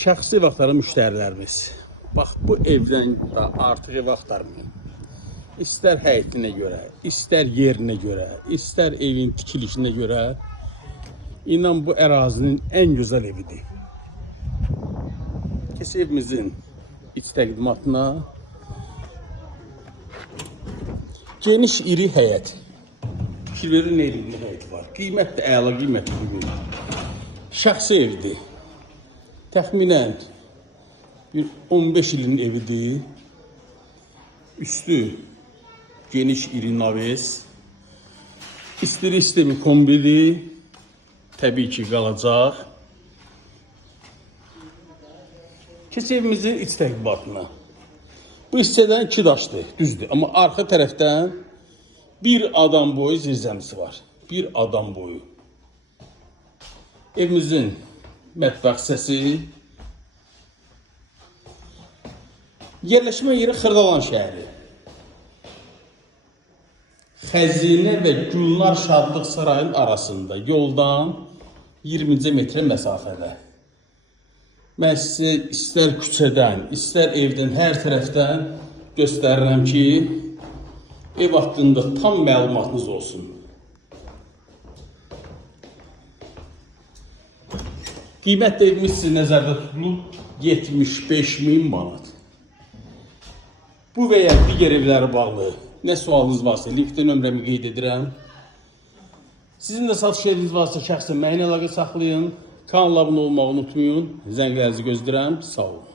Şəxsi ev axtaran müştərilərimiz. Bax, bu evdən da artıq ev axtarmayın. İstər həyətinə görə, istər yerinə görə, istər evin tikilişinə görə. İnan bu ərazinin ən gözəl evidir. Kes evimizin iç təqdimatına. Geniş, iri həyət. Fikirlərin elində həyət var. Qiymət də əla qiymətli. Şəxsi evdir. Təxminən bir 15 ilin evidir. Üstü geniş, iri naves. İstiri sistemi kombili. Təbii ki, qalacaq. Keç evimizin iç təqdimatına. Bu hissədən 2 daşdır, düzdür. Amma arxa tərəfdən bir adam boyu zirzəmisi var. Bir adam boyu. Evimizin mətbəx hissəsi. Yerləşmə yeri Xırdalan şəhəri. Xəzinə və Gülnar Şadlıq Sarayının arasında yoldan 20 metre məsafədə. Mən sizə istər küçədən, istər evdən, hər tərəfdən göstərirəm ki, ev haqqında tam məlumatınız olsun. Qiymət də evimiz sizin nəzərdə tutulub 75.000 manat. Bu və ya digər evlərə bağlı nə sualınız varsa, linkdə nömrəmi qeyd edirəm. Sizin də satış eviniz varsa şəxsən mənimlə əlaqə saxlayın. Kanala abunə olmağı unutmayın. Zənglərinizi gözləyirəm. Sağ olun.